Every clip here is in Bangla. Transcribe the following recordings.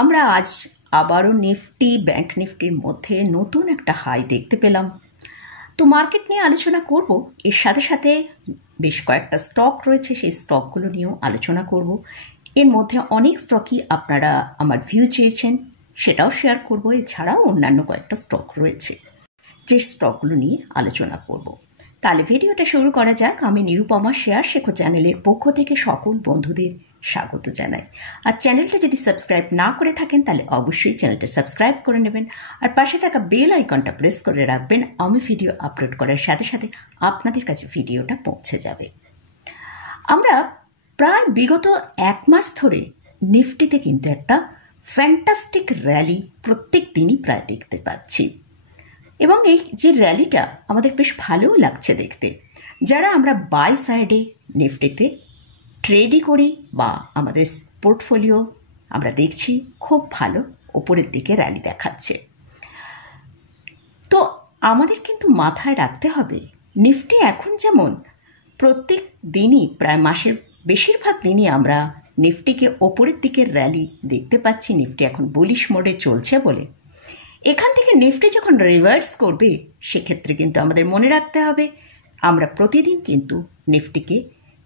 আমরা আজ আবারও নিফটি ব্যাংক নিফটির মধ্যে নতুন একটা হাই দেখতে পেলাম। তো মার্কেট নিয়ে আলোচনা করব, এর সাথে সাথে বেশ কয়েকটা স্টক রয়েছে, সেই স্টকগুলো নিয়েও আলোচনা করব। এর মধ্যে অনেক স্টকই আপনারা আমার ভিউ চেয়েছেন, সেটাও শেয়ার করব। এছাড়াও অন্যান্য কয়েকটা স্টক রয়েছে যে স্টকগুলো নিয়ে আলোচনা করব। তাহলে ভিডিওটা শুরু করা যাক। আমি নিরুপমা শেয়ার শেখো চ্যানেলের পক্ষ থেকে সকল বন্ধুদের স্বাগত জানাই। আর চ্যানেলটা যদি সাবস্ক্রাইব না করে থাকেন তাহলে অবশ্যই চ্যানেলটা সাবস্ক্রাইব করে নেবেন, আর পাশে থাকা বেল আইকনটা প্রেস করে রাখবেন। আমি ভিডিও আপলোড করার সাথে সাথে আপনাদের কাছে ভিডিওটা পৌঁছে যাবে। আমরা প্রায় বিগত এক মাস ধরে নিফটিতে কিন্তু একটা ফ্যান্টাস্টিক র্যালি প্রত্যেক দিনই প্রায় দেখতে পাচ্ছি, এবং এই যে র্যালিটা আমাদের বেশ ভালোও লাগছে দেখতে। যারা আমরা বাই সাইডে নিফটিতে ট্রেডই করি বা আমাদের পোর্টফোলিও আমরা দেখছি খুব ভালো ওপরের দিকে র্যালি দেখাচ্ছে। তো আমাদের কিন্তু মাথায় রাখতে হবে, নিফটি এখন যেমন প্রত্যেক দিনই প্রায় মাসের বেশিরভাগ দিনই আমরা নিফটিকে ওপরের দিকের র্যালি দেখতে পাচ্ছি। নিফটি এখন বুলিশ মোডে চলছে বলে এখান থেকে নিফটি যখন রিভার্স করবে সেক্ষেত্রে কিন্তু আমাদের মনে রাখতে হবে আমরা প্রতিদিন কিন্তু নিফটিকে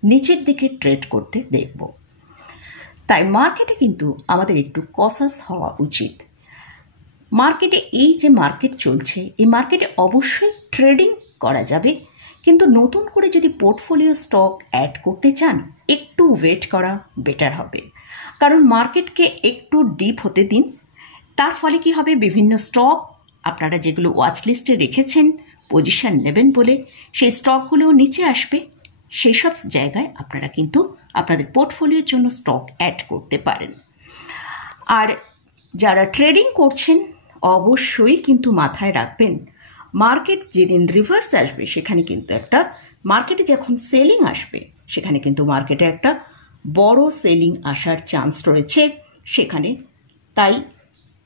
নিচের দিকে ট্রেড করতে দেখব। তাই মার্কেটে কিন্তু আমাদের একটু কসাস হওয়া উচিত। মার্কেটে এই যে মার্কেট চলছে, এই মার্কেটে অবশ্যই ট্রেডিং করা যাবে, কিন্তু নতুন করে যদি পোর্টফোলিও স্টক অ্যাড করতে চান একটু ওয়েট করা বেটার হবে, কারণ মার্কেটকে একটু ডিপ হতে দিন। তার ফলে কি হবে, বিভিন্ন স্টক আপনারা যেগুলো ওয়াচ লিস্টে রেখেছেন পজিশন নেবেন বলে, সেই স্টকগুলোও নিচে আসবে। সেই সব জায়গায় আপনারা কিন্তু আপনাদের পোর্টফোলিওর জন্য স্টক অ্যাড করতে পারেন। আর যারা ট্রেডিং করছেন অবশ্যই কিন্তু মাথায় রাখবেন, মার্কেট যেদিন রিভার্স আসবে সেখানে কিন্তু একটা মার্কেটে যখন সেলিং আসবে সেখানে কিন্তু মার্কেটে একটা বড় সেলিং আসার চান্স রয়েছে সেখানে। তাই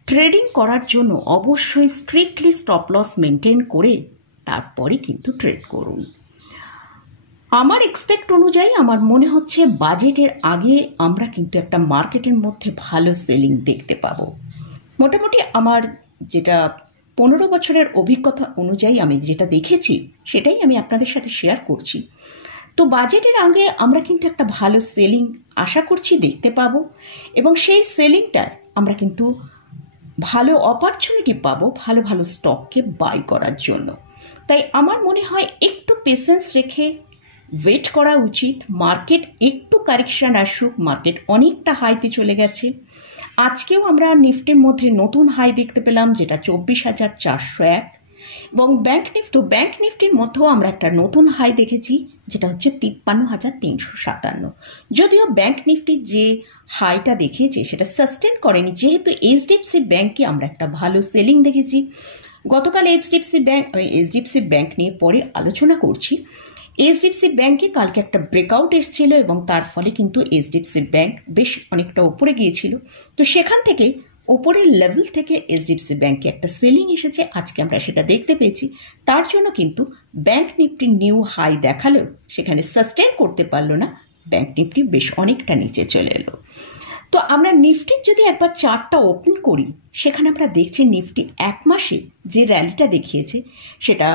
ট্রেডিং করার জন্য অবশ্যই স্ট্রিক্টলি স্টপ লস মেনটেন করে তারপরে কিন্তু ট্রেড করুন। আমার এক্সপেক্ট অনুযায়ী আমার মনে হচ্ছে বাজেটের আগে আমরা কিন্তু একটা মার্কেটের মধ্যে ভালো সেলিং দেখতে পাবো। মোটামুটি আমার যেটা 15 বছরের অভিজ্ঞতা অনুযায়ী আমি যেটা দেখেছি সেটাই আমি আপনাদের সাথে শেয়ার করছি। তো বাজেটের আগে আমরা কিন্তু একটা ভালো সেলিং আশা করছি দেখতে পাবো, এবং সেই সেলিংটা আমরা কিন্তু ভালো অপরচুনিটি পাবো ভালো ভালো স্টককে বাই করার জন্য। তাই আমার মনে হয় একটু পেশেন্স রেখে ওয়েট করা উচিত। মার্কেট একটু কারেকশান আসুক, মার্কেট অনেকটা হাইতে চলে গেছে। আজকেও আমরা নিফটির মধ্যে নতুন হাই দেখতে পেলাম, যেটা 24,401, এবং ব্যাংক নিফটির মধ্যেও আমরা একটা নতুন হাই দেখেছি, যেটা হচ্ছে 53,357। যদিও ব্যাংক নিফটির যে হাইটা দেখিয়েছে সেটা সাস্টেন করেনি, যেহেতু এইচডিএফসি ব্যাংকে আমরা একটা ভালো সেলিং দেখেছি গতকাল। আমি এইচডিএফসি ব্যাংক নিয়ে পরে আলোচনা করছি। এইচডিএফসি ব্যাংকে কালকে একটা ব্রেকআউট এসেছিল এবং তার ফলে কিন্তু এইচডিএফসি ব্যাংক বেশ অনেকটা উপরে গিয়েছিল। তো সেখান থেকে ওপরের লেভেল থেকে এইচডিএফসি ব্যাংকে একটা সেলিং এসেছে, আজকে আমরা সেটা দেখতে পেয়েছি। তার জন্য কিন্তু ব্যাংক নিফটি নিউ হাই দেখালেও সেখানে সাস্টেন করতে পারলো না, ব্যাংক নিফটি বেশ অনেকটা নিচে চলে এলো। তো আমরা নিফটির যদি একবার চার্টটা ওপেন করি, সেখানে আমরা দেখছি নিফটি এক মাসে যে র্যালিটা দেখিয়েছে সেটা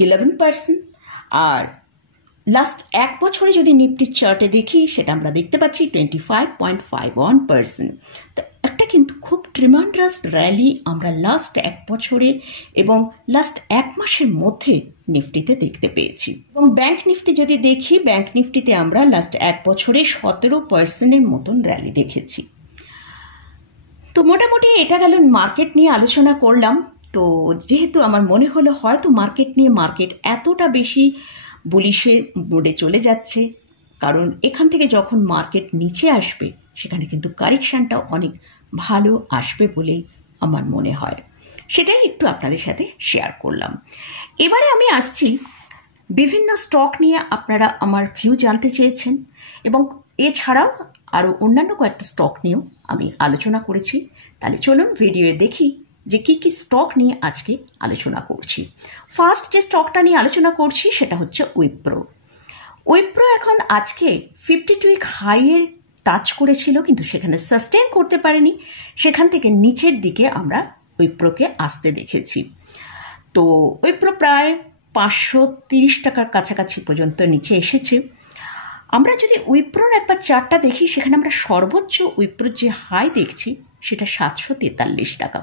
11%, আর লাস্ট এক বছরে যদি নিফটির চার্টে দেখি সেটা আমরা দেখতে পাচ্ছি 25.51%। তো একটা কিন্তু খুব ট্রিমান্ডাস র্যালি আমরা লাস্ট এক বছরে এবং লাস্ট এক মাসের মধ্যে নিফটিতে দেখতে পেয়েছি। এবং ব্যাংক নিফটি যদি দেখি, ব্যাংক নিফটিতে আমরা লাস্ট এক বছরে 17%-এর মতন র্যালি দেখেছি। তো মোটামুটি এটা গেল মার্কেট নিয়ে আলোচনা করলাম। তো যেহেতু আমার মনে হলো হয়তো মার্কেট এতটা বেশি বুলিশে মোডে চলে যাচ্ছে, কারণ এখান থেকে যখন মার্কেট নিচে আসবে সেখানে কিন্তু কারেকশানটাও অনেক ভালো আসবে বলেই আমার মনে হয়। সেটাই একটু আপনাদের সাথে শেয়ার করলাম। এবারে আমি আসছি বিভিন্ন স্টক নিয়ে, আপনারা আমার ভিউ জানতে চেয়েছেন, এবং এছাড়াও আরও অন্যান্য কয়েকটা স্টক নিয়েও আমি আলোচনা করেছি। তাহলে চলুন ভিডিওয়ে দেখি যে কী কী স্টক নিয়ে আজকে আলোচনা করছি। ফার্স্ট যে স্টকটা নিয়ে আলোচনা করছি সেটা হচ্ছে উইপ্রো। এখন আজকে 52 উইক হাইয়ের টাচ করেছিল, কিন্তু সেখানে সাস্টেন করতে পারেনি। সেখান থেকে নিচের দিকে আমরা উইপ্রোকে আসতে দেখেছি। তো উইপ্রো প্রায় 530 টাকার কাছাকাছি পর্যন্ত নিচে এসেছে। আমরা যদি উইপ্রোর একবার চার্টটা দেখি, সেখানে আমরা সর্বোচ্চ উইপ্রোর যে হাই দেখছি সেটা 743 টাকা।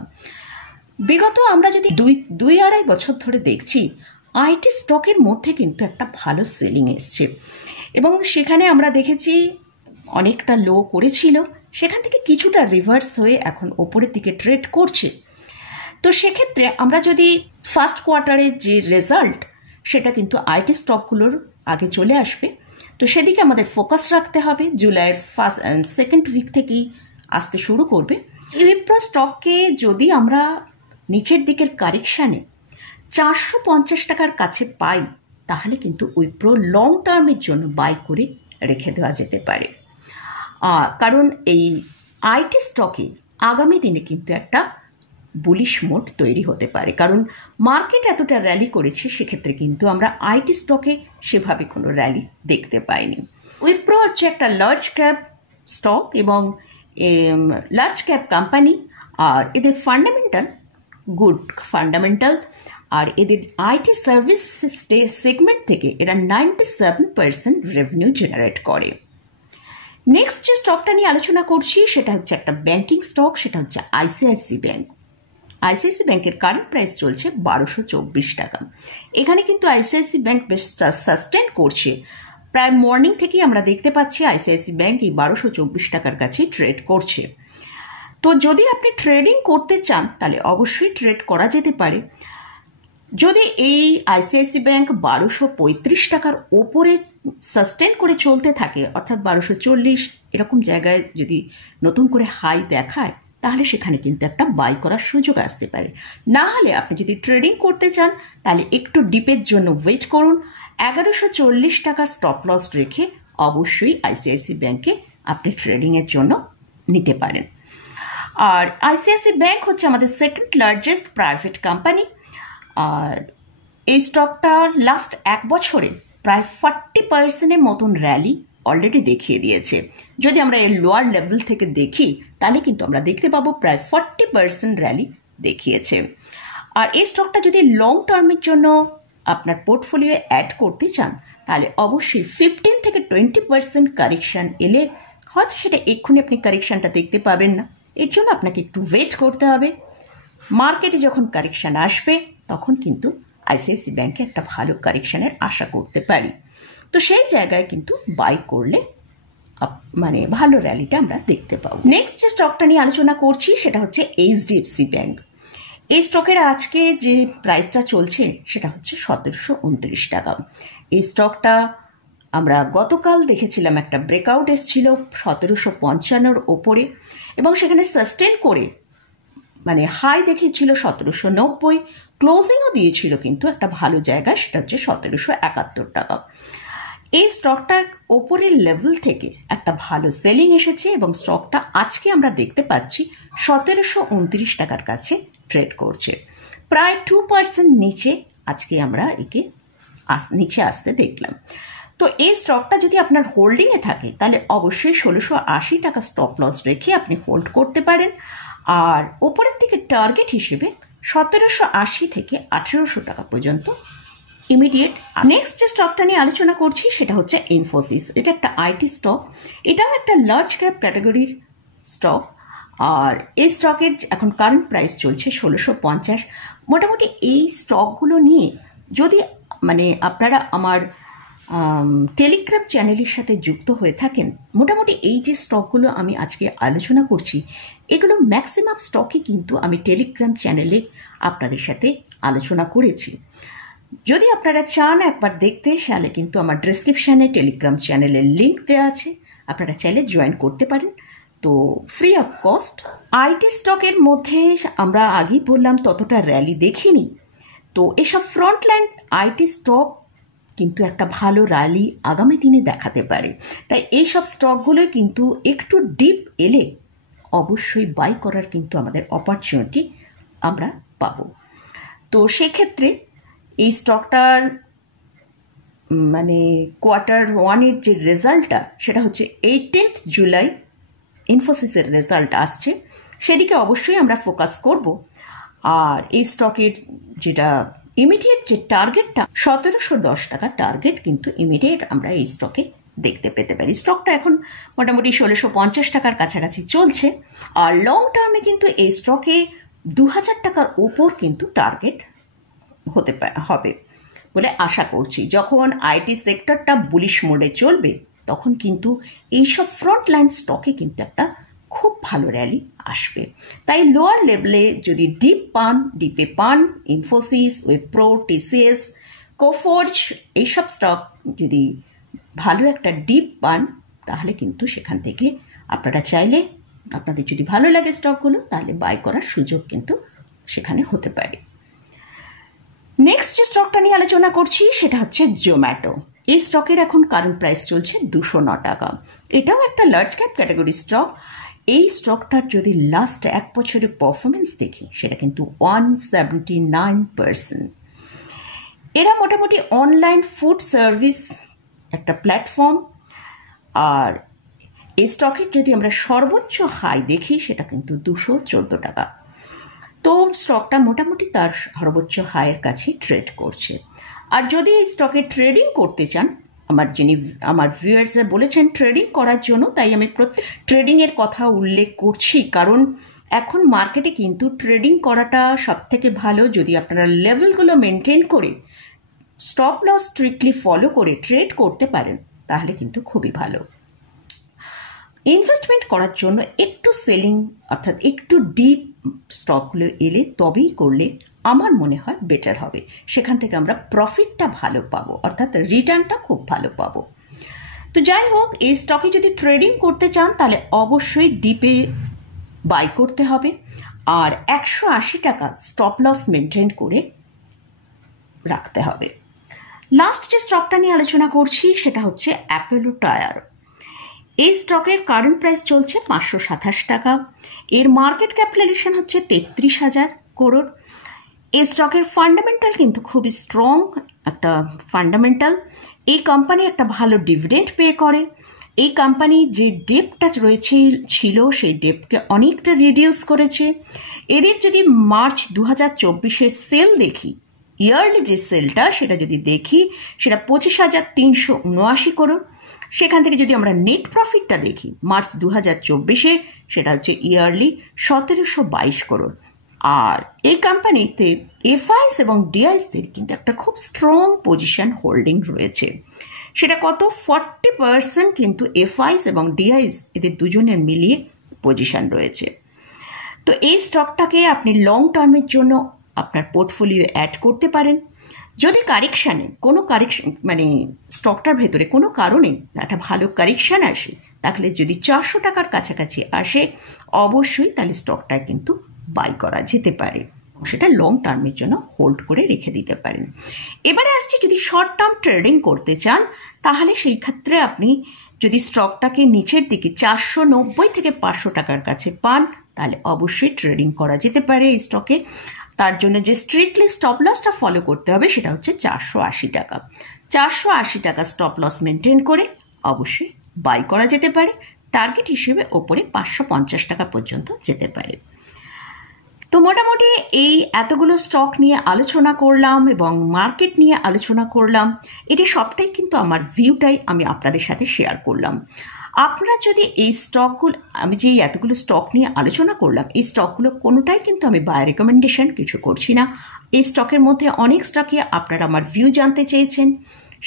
বিগত আমরা যদি দুই আড়াই বছর ধরে দেখছি, আইটি স্টকের মধ্যে কিন্তু একটা ভালো সেলিং এসছে, এবং সেখানে আমরা দেখেছি অনেকটা লো করেছিল, সেখান থেকে কিছুটা রিভার্স হয়ে এখন ওপরের দিকে ট্রেড করছে। তো সেক্ষেত্রে আমরা যদি ফার্স্ট কোয়ার্টারের যে রেজাল্ট, সেটা কিন্তু আইটি স্টকগুলোর আগে চলে আসবে, তো সেদিকে আমাদের ফোকাস রাখতে হবে। জুলাইয়ের সেকেন্ড উইক থেকেই আসতে শুরু করবে। উইপ্রো স্টককে যদি আমরা নিচের দিকের কারেকশানে 450 টাকার কাছে পাই, তাহলে কিন্তু উইপ্রো লং টার্মের জন্য বাই করে রেখে দেওয়া যেতে পারে। কারণ এই আইটি স্টকে আগামী দিনে কিন্তু একটা বুলিশ মোড তৈরি হতে পারে, কারণ মার্কেট এতটা র্যালি করেছে, সেক্ষেত্রে কিন্তু আমরা আইটি স্টকে সেভাবে কোনো র্যালি দেখতে পাইনি। উইপ্রো হচ্ছে একটা লার্জ ক্যাপ স্টক এবং লার্জ ক্যাপ কোম্পানি, আর এদের ফান্ডামেন্টাল গুড ফান্ডামেন্টাল, আর এদের আইটি সার্ভিস সেগমেন্ট থেকে এরা 97% রেভিনিউ জেনারেট করে। নেক্সট যে স্টকটা নিয়ে আলোচনা করছি সেটা হচ্ছে একটা ব্যাংকিং স্টক, সেটা হচ্ছে আইসিআইসি ব্যাংক। আইসিআইসি ব্যাংকের কারেন্ট প্রাইস চলছে 1224 টাকা। এখানে কিন্তু আইসিআইসি ব্যাংক বেশ সাস্টেন করছে। প্রায় মর্নিং থেকেই আমরা দেখতে পাচ্ছি আইসিআইসি ব্যাংক এই 1224 টাকার কাছে ট্রেড করছে। তো যদি আপনি ট্রেডিং করতে চান, তাহলে অবশ্যই ট্রেড করা যেতে পারে। যদি এই আইসিআইসি ব্যাংক 1235 টাকার ওপরে সাস্টেন করে চলতে থাকে, অর্থাৎ 1240 এরকম জায়গায় যদি নতুন করে হাই দেখায়, তাহলে সেখানে কিন্তু একটা বাই করার সুযোগ আসতে পারে। না হলে আপনি যদি ট্রেডিং করতে চান, তাহলে একটু ডিপের জন্য ওয়েট করুন। 1140 টাকার স্টপ লস রেখে অবশ্যই আইসিআইসি ব্যাংকে আপনি ট্রেডিংয়ের জন্য নিতে পারেন। আর আইসিআইসি ব্যাংক হচ্ছে আমাদের সেকেন্ড লার্জেস্ট প্রাইভেট কোম্পানি, আর এই স্টকটা লাস্ট এক বছরে প্রায় 40% মতন র্যালি অলরেডি দেখিয়ে দিয়েছে। যদি আমরা এর লোয়ার লেভেল থেকে দেখি, তাহলে কিন্তু আমরা দেখতে পাবো প্রায় 40% র্যালি দেখিয়েছে। আর এই স্টকটা যদি লং টার্মের জন্য আপনার পোর্টফোলিও অ্যাড করতে চান, তাহলে অবশ্যই 15 থেকে 20% কারেকশান এলে, হয়তো সেটা এক্ষুনি আপনি কারেকশানটা দেখতে পাবেন না, এর জন্য আপনাকে একটু ওয়েট করতে হবে। মার্কেটে যখন কারেকশান আসবে, তখন কিন্তু আইসিআইসি ব্যাংকে একটা ভালো কারেকশানের আশা করতে পারি। তো সেই জায়গায় কিন্তু বাই করলে মানে ভালো র্যালিটা আমরা দেখতে পাবো। নেক্সট যে স্টকটা নিয়ে আলোচনা করছি সেটা হচ্ছে এইচডিএফসি ব্যাংক। এই স্টকের আজকে যে প্রাইসটা চলছে সেটা হচ্ছে 1729 টাকা। এই স্টকটা আমরা গতকাল দেখেছিলাম একটা ব্রেকআউট এসেছিল 1755-র ওপরে, এবং সেখানে সাস্টেন করে মানে হাই দেখিয়েছিল 1790, ক্লোজিংও দিয়েছিল কিন্তু একটা ভালো জায়গা, সেটা হচ্ছে 1771 টাকা। এই স্টকটা ওপরের লেভেল থেকে একটা ভালো সেলিং এসেছে, এবং স্টকটা আজকে আমরা দেখতে পাচ্ছি 1729 টাকার কাছে ট্রেড করছে। প্রায় 2% নিচে আজকে আমরা একে নিচে আসতে দেখলাম। তো এই স্টকটা যদি আপনার হোল্ডিংয়ে থাকে, তাহলে অবশ্যই 1680 টাকা স্টপ লস রেখে আপনি হোল্ড করতে পারেন। আর ওপরের দিকে টার্গেট হিসেবে 1780 থেকে 1800 টাকা পর্যন্ত ইমিডিয়েট। নেক্সট যে স্টকটা নিয়ে আলোচনা করছি সেটা হচ্ছে ইনফোসিস। এটা একটা আইটি স্টক, এটাও একটা লার্জ ক্যাপ ক্যাটাগরির স্টক। আর এই স্টকের এখন কারেন্ট প্রাইস চলছে 1650। মোটামুটি এই স্টকগুলো নিয়ে যদি মানে আপনারা আমার টেলিগ্রাম চ্যানেলের সাথে যুক্ত হয়ে থাকেন, মোটামুটি এই যে স্টকগুলো আমি আজকে আলোচনা করছি, এগুলো ম্যাক্সিমাম স্টকই কিন্তু আমি টেলিগ্রাম চ্যানেলে আপনাদের সাথে আলোচনা করেছি। যদি আপনারা চান একবার দেখতে, তাহলে কিন্তু আমার ডেসক্রিপশানে টেলিগ্রাম চ্যানেলের লিঙ্ক দেওয়া আছে, আপনারা চাইলে জয়েন করতে পারেন, তো ফ্রি অফ কস্ট। আইটি স্টকের মধ্যে আমরা আগেই বললাম ততটা র্যালি দেখিনি, তো এসব ফ্রন্টলাইন আইটি স্টক কিন্তু একটা ভালো র্যালি আগামী দিনে দেখাতে পারে। তাই এইসব স্টকগুলো কিন্তু একটু ডিপ এলে অবশ্যই বাই করার কিন্তু আমাদের অপরচুনিটি আমরা পাবো। তো সেক্ষেত্রে এই স্টকটার মানে Q1 যে রেজাল্টটা সেটা হচ্ছে 18 জুলাই ইনফোসিসের রেজাল্ট আসছে, সেদিকে অবশ্যই আমরা ফোকাস করব। আর এই স্টকের যেটা ইমিডিয়েট যে টার্গেটটা 1710 টাকা টার্গেট কিন্তু ইমিডিয়েট আমরা এই স্টকে দেখতে পেতে পারি। স্টকটা এখন মোটামুটি 1650 টাকার কাছাকাছি চলছে। আর লং টার্মে কিন্তু এই স্টকে 2000 টাকার ওপর কিন্তু টার্গেট হবে বলে আশা করছি। যখন আইটি সেক্টরটা বুলিশ মোডে চলবে তখন কিন্তু এইসব ফ্রন্টলাইন স্টকে কিন্তু একটা খুব ভালো র্যালি আসবে। তাই লোয়ার লেভেলে যদি ডিপে পান ইনফোসিস, উইপ্রো, টিসিএস, কোফোর্জ এইসব স্টক যদি ভালো একটা ডিপ পান তাহলে কিন্তু সেখান থেকে আপনারা চাইলে, আপনাদের যদি ভালো লাগে স্টকগুলো, তাহলে বাই করার সুযোগ কিন্তু সেখানে হতে পারে। নেক্সট যে স্টকটা নিয়ে আলোচনা করছি সেটা হচ্ছে জোম্যাটো। এই স্টকের এখন কারেন্ট প্রাইস চলছে 209 টাকা। এটাও একটা লার্জ ক্যাপ ক্যাটাগরি স্টক। এই স্টকটার যদি লাস্ট 1 বছরের পারফরমেন্স দেখি সেটা কিন্তু 179%। এরা মোটামুটি অনলাইন ফুড সার্ভিস একটা প্ল্যাটফর্ম। আর এই স্টকের যদি আমরা সর্বোচ্চ হাই দেখি সেটা কিন্তু 214 টাকা। তো স্টকটা মোটামুটি তার সর্বোচ্চ হাইয়ের কাছে ট্রেড করছে। আর যদি এই স্টকে ট্রেডিং করতে চান, আমার ভিউয়ার্সরা বলেছেন ট্রেডিং করার জন্য, তাই আমি প্রত্যেক ট্রেডিংয়ের কথা উল্লেখ করছি, কারণ এখন মার্কেটে কিন্তু ট্রেডিং করাটা সবথেকে ভালো। যদি আপনারা লেভেলগুলো মেনটেন করে স্টপ লস স্ট্রিক্টলি ফলো করে ট্রেড করতে পারেন তাহলে কিন্তু খুবই ভালো। ইনভেস্টমেন্ট করার জন্য একটু সেলিং অর্থাৎ একটু ডিপ স্টকগুলো এলে তবেই করলে আমার মনে হয় বেটার হবে। সেখান থেকে আমরা প্রফিটটা ভালো পাবো, অর্থাৎ রিটার্নটা খুব ভালো পাবো। তো যাই হোক, এই স্টকে যদি ট্রেডিং করতে চান তাহলে অবশ্যই ডিপে বাই করতে হবে। আর 180 টাকা স্টপ লস মেনটেন করে রাখতে হবে। লাস্ট যে স্টকটা নিয়ে আলোচনা করছি সেটা হচ্ছে অ্যাপোলো টায়ার। এই স্টকের কারেন্ট প্রাইস চলছে 527 টাকা। এর মার্কেট ক্যাপিটালাইজেশন হচ্ছে 33,000 করোড়। এই স্টকের ফান্ডামেন্টাল কিন্তু খুবই স্ট্রং একটা ফান্ডামেন্টাল। এই কোম্পানি একটা ভালো ডিভিডেন্ড পে করে। এই কোম্পানির যে ডেপটা ছিল সেই ডেপকে অনেকটা রিডিউস করেছে। এদের যদি মার্চ 2024-এর সেল দেখি, ইয়ারলি যে সেলটা সেটা যদি দেখি সেটা 25,379 করোড়। সেখান থেকে যদি আমরা নেট প্রফিটটা দেখি মার্চ 2024-এ সেটা হচ্ছে ইয়ারলি 1722 করোড়। আর এই কোম্পানিতে এফআইএস এবং ডিআইএসদের কিন্তু একটা খুব স্ট্রং পজিশন হোল্ডিং রয়েছে। সেটা কত 40% কিন্তু এফআইএস এবং ডিআইএস এদের দুজনের মিলিয়ে পজিশন রয়েছে। তো এই স্টকটাকে আপনি লং টার্মের জন্য আপনার পোর্টফোলিও অ্যাড করতে পারেন। যদি মানে স্টকটার ভেতরে কোনো কারণে একটা ভালো কারেকশান আসে, তাহলে যদি 400 টাকার কাছাকাছি আসে অবশ্যই তাহলে স্টকটা কিন্তু বাই করা যেতে পারে। সেটা লং টার্মের জন্য হোল্ড করে রেখে দিতে পারেন। এবারে আসছি, যদি শর্ট টার্ম ট্রেডিং করতে চান তাহলে সেই ক্ষেত্রে আপনি যদি স্টকটাকে নিচের দিকে 490 থেকে 500 টাকার কাছে পান তাহলে অবশ্যই ট্রেডিং করা যেতে পারে এই স্টকে। তার জন্য যে স্ট্রিক্টলি স্টপ লসটা ফলো করতে হবে সেটা হচ্ছে 480 টাকা। 480 টাকা স্টপ লস মেনটেন করে অবশ্যই বাই করা যেতে পারে। টার্গেট হিসেবে ওপরে 550 টাকা পর্যন্ত যেতে পারে। তো মোটামুটি এই এতগুলো স্টক নিয়ে আলোচনা করলাম এবং মার্কেট নিয়ে আলোচনা করলাম। এটি সবটাই কিন্তু আমার ভিউটাই আমি আপনাদের সাথে শেয়ার করলাম। আপনারা যদি এই স্টকগুলো, আমি যে এতগুলো স্টক নিয়ে আলোচনা করলাম, এই স্টকগুলো কোনোটাই কিন্তু আমি বাই রেকমেন্ডেশন কিছু করছি না। এই স্টকের মধ্যে অনেক স্টকে আপনারা আমার ভিউ জানতে চেয়েছেন,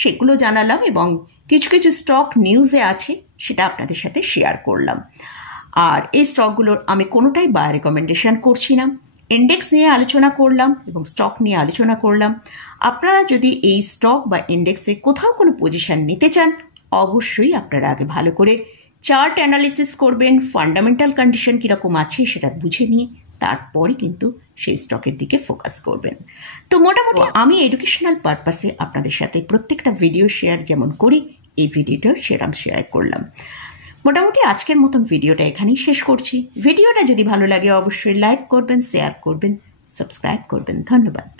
সেগুলো জানালাম এবং কিছু কিছু স্টক নিউজে আছে সেটা আপনাদের সাথে শেয়ার করলাম। আর এই স্টকগুলোর আমি কোনোটাই বাই রেকমেন্ডেশন করছি না। ইন্ডেক্স নিয়ে আলোচনা করলাম এবং স্টক নিয়ে আলোচনা করলাম। আপনারা যদি এই স্টক বা ইন্ডেক্সে কোথাও কোনো পজিশন নিতে চান অবশ্যই আপনারা আগে ভালো করে চার্ট অ্যানালিসিস করবেন, ফান্ডামেন্টাল কন্ডিশন কীরকম আছে সেটা বুঝে নিয়ে তারপরে কিন্তু সেই স্টকের দিকে ফোকাস করবেন। তো মোটামুটি আমি এডুকেশনাল পারপাসে আপনাদের সাথে প্রত্যেকটা ভিডিও শেয়ার যেমন করি এই ভিডিওটাও সেরকম শেয়ার করলাম। মোটামুটি আজকের মতন ভিডিওটা এখানেই শেষ করছি। ভিডিওটা যদি ভালো লাগে অবশ্যই লাইক করবেন, শেয়ার করবেন, সাবস্ক্রাইব করবেন। ধন্যবাদ।